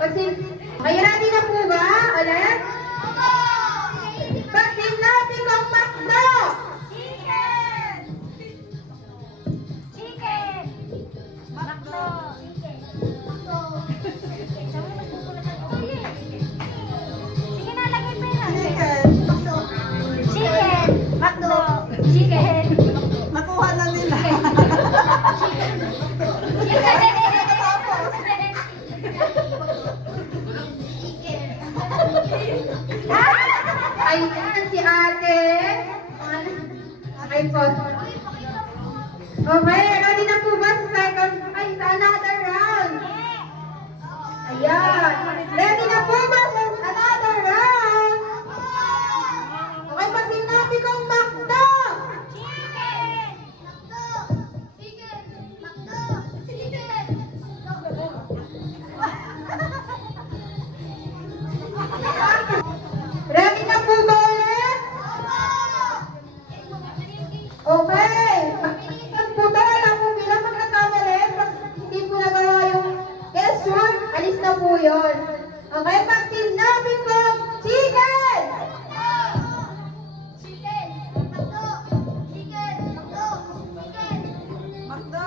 Kasi, ay ready na po ba? Alam? Pagsin natin kung makdo! Chicken! Chicken! Makdo! Sige na, lagay pa yan. Chicken! Makdo! Chicken! Nakuha na nila. Ayan si ate. Ay po. Okay, ready na po ba sa second? Ay, sa another round? Ayan. Ready na po ba sa another round? Okay, pag sinabi kong makdo. Chicken! Makdo! Chicken! Makdo! Chicken! Ready na po ba ulit? Okay. Pag po ba, wala po bilang magkakamali. Pag hindi po nagawa yung question, alis na po yun. Okay, pag sinabi kong chicken! Chicken! Makdo! Chicken! Makdo! Chicken! Makdo.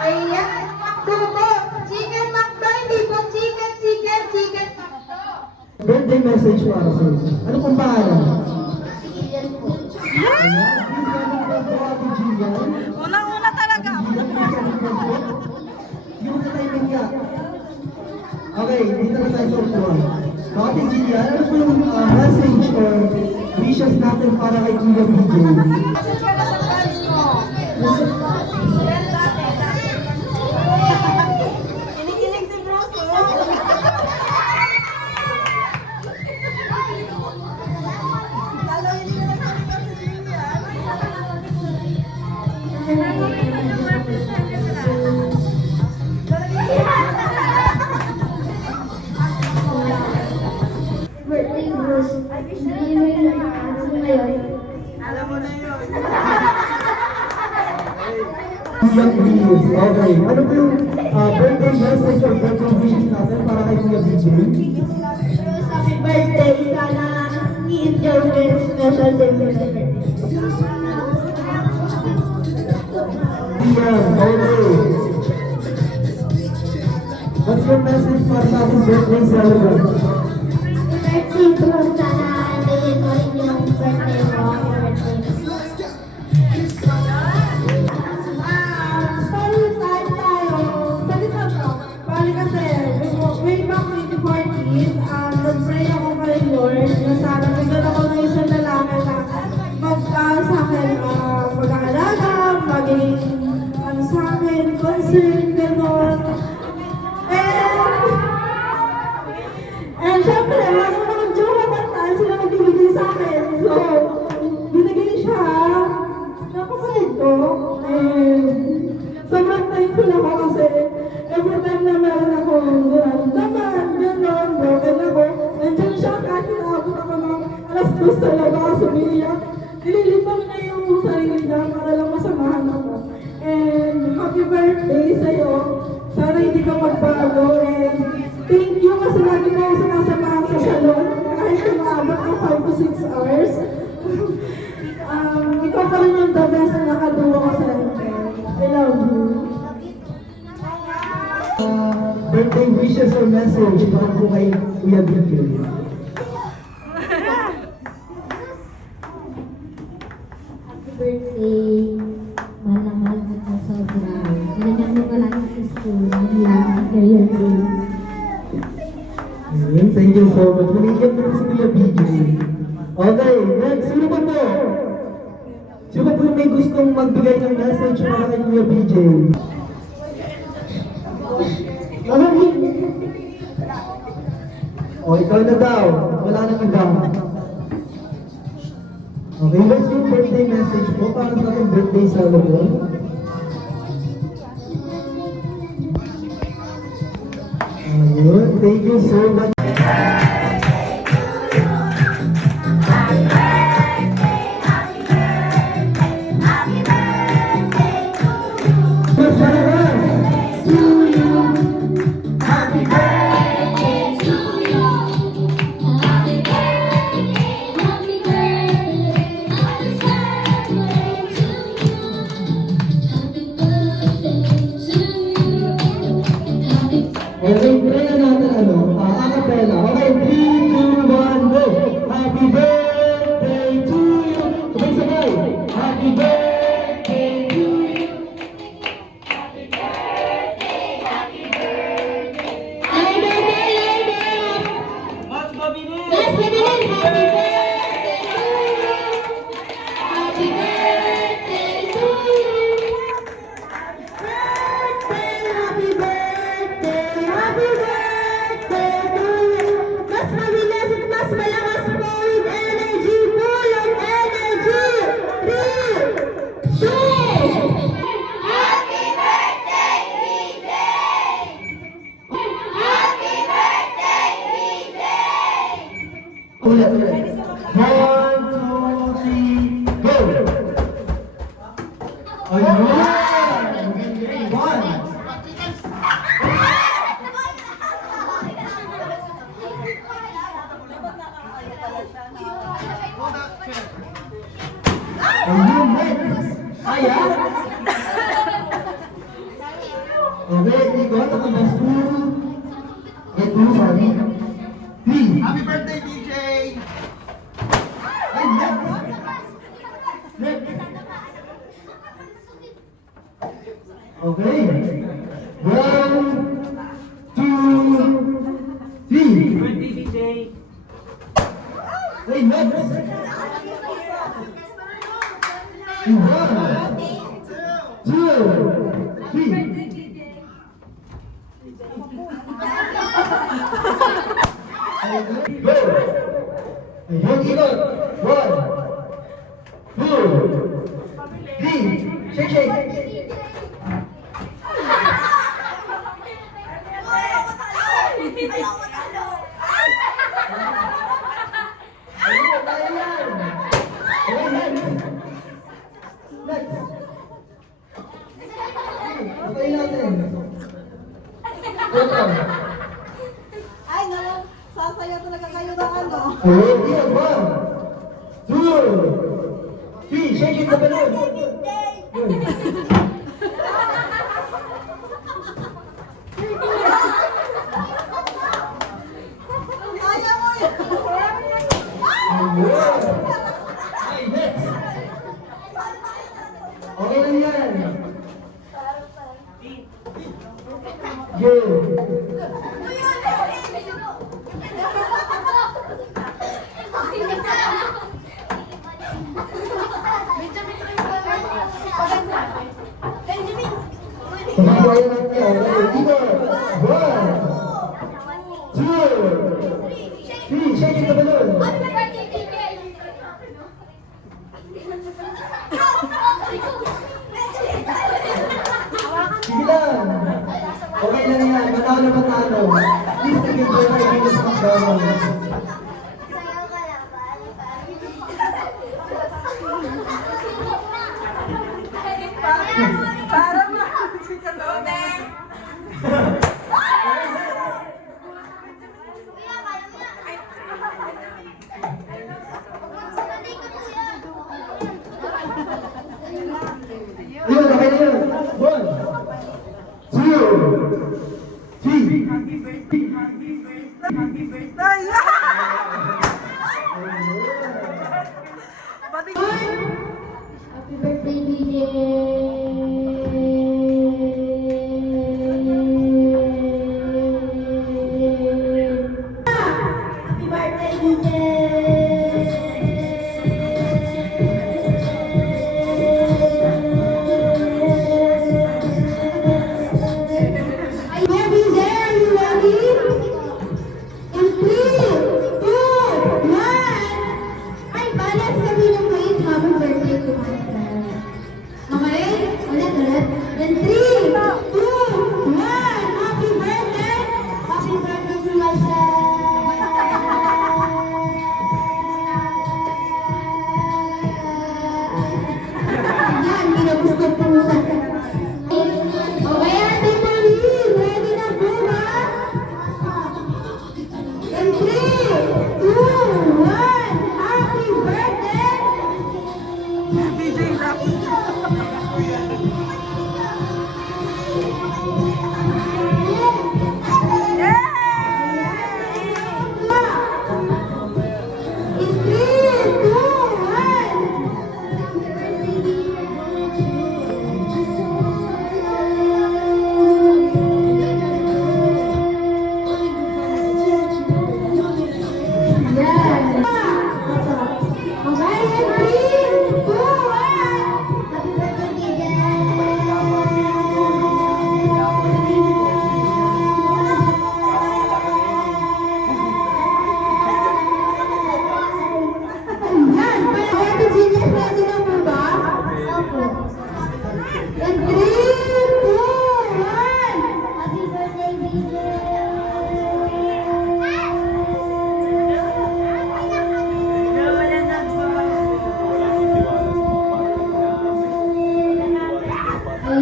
Ayan. Makdo po. Chicken makdo, hindi po chicken, chicken, chicken makdo. Birthday message para sa iyo. Ano pong pangalan? Chicken po. Ayan, please welcome back to Ate Gillian. Unang-una talaga. Yung sa timing niya. Okay, dito na tayo sa upuan. So, Ate Gillian, ano po yung message or wishes natin para kay Kuya BJ? Message ka na sa friends mo. Kinikilig si Bruce. Lalo hindi na nagsalita si Julian. Birthday Bruce. Hindi mo yung ano ngayon. Alam mo na yun. Kuya Chris. Okay, ano po yung birthday message or birthday wishes natin para kay Kuya BJ? Bruce, happy birthday. Sana i-enjoy mo yung special day mo sa birthday. Ian, okay. What's your message para sa ating birthday celebrant? Birthday Bruce, sana antayin mo rin yung birthday mo. Start tayo. Sabi na to. Bali kasi, way back 2014, nag-pray ako kay Lord na sana bigyan ako ng isang lalaki na sa akin, mag-aalaga, maging sa akin, concern, gano'n. And syempre, lalo na mag-joke at sila nagbibigay sa akin. So, binigay siya. Napasalit ko. Sobrang thankful ako kasi every time na meron ako naman, gano'n, broken ako, nandiyan siya kahit inaabot ako ng alas 2 sa labas, umiiyak. Nililipang niya yung sarili niya para lang masamahan ako. And happy birthday sa'yo. Sana hindi ka magbago. And thank you kasi lagi mo ako sinasamahan sa salon kahit umaabot ng 5 to 6 hours. Ikaw pa rin yung the best na nakaduwa ko sa akin. I love you. Birthday wishes or message para po kay Kuya BJ? Happy birthday. Mahal na mahal kita sobra. Galingan mo ka lang sa school. Ang lang, career day. Ayan, thank you so much. Manigyan po si Kuya BJ. Okay, next. Sino pa po? Sino pa po yung may gustong magbigay ng message para kay Kuya BJ? O, ikaw na daw. Wala nang iba. Okay, what's your birthday message po para sa ating birthday celebrant? Ayun, thank you so much. Mas malakas. Ayun! One! Ayun, next! Aya? Okay, ikot ang mas 2. And 2, sorry. 3. Happy birthday, DJ! Ay, next! Next! Okay. 1, 2, 3. Birthday, DJ! Hey, next! 1, 2, 3. Go! Ayun, ikot. 1, 2, 3. Shake, shake. Ayun, tayo yan. Okay, next. Next. Okay natin. Ito. Ay, nalang, sasayaw talaga kayo ng ano. Ayun, ikot. 1, 2, 3. Shake it, the balloon. Good. Kaya mo yun. Ayun. Ay, next. Okay lang yan. Good. Pagkakuha natin yan. Dito. 1, 2, 3. Shake it, the balloon. Sige lang. Okay lang yan. Matalo na matalo. Please, naging po kayo dito sa McDonald's. Para makakasik ka doon eh. Ayun, okay na yun. 1, 2, 3. Happy birthday, DJ! Happy birthday, DJ! Baby, there, are you ready? In 3, 2, 1. Ay, balas sabihin mo yung happy birthday to my friend. Okay?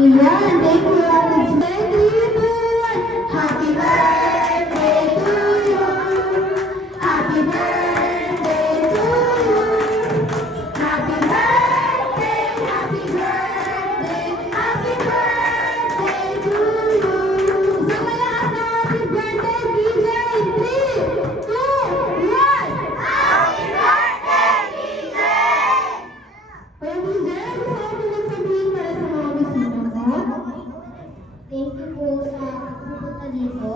Ayan, thank you, Ate Jenny. Happy birthday to you. Happy birthday to you. Happy birthday, happy birthday, happy birthday to you. Sumayahan na happy birthday, DJ. 3, 2, 1. Happy birthday, DJ! Kuya DJ, gusto ko lang sabihin para sa mga bisita ko. Thank you po sa pupunta dito.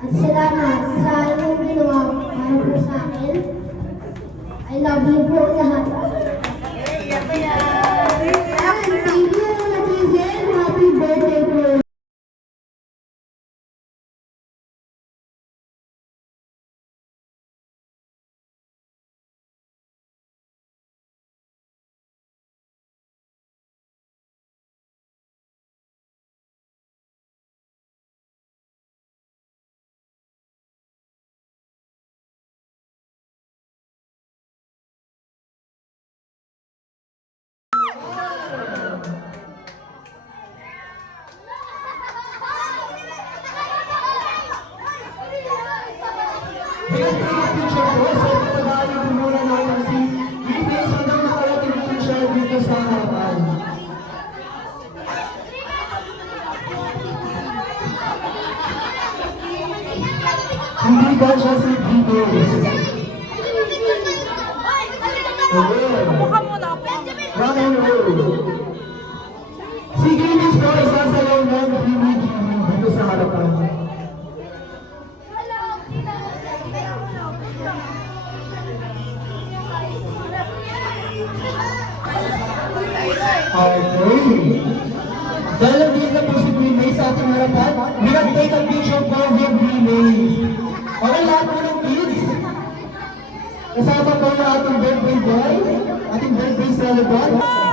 At salamat sa inyong ginawa para po sa akin. I love you po lahat. Thank you, Natizen. Happy birthday po. Bilang picture po, so pagkakali po muna natin si Defense hanggang nakarating po siya dito sa harapan. Hindi ba siya si Defense? Okay. Rock and roll. Si Ginis po, isasayaw ng Jimmy dito sa harapan. Okay. Dahil nandito na po si Green May sa ating harapan, we have take a picture for the Green May. Okay, lahat po ng kids. Kasama po na ating birthday boy, ating birthday celebrant.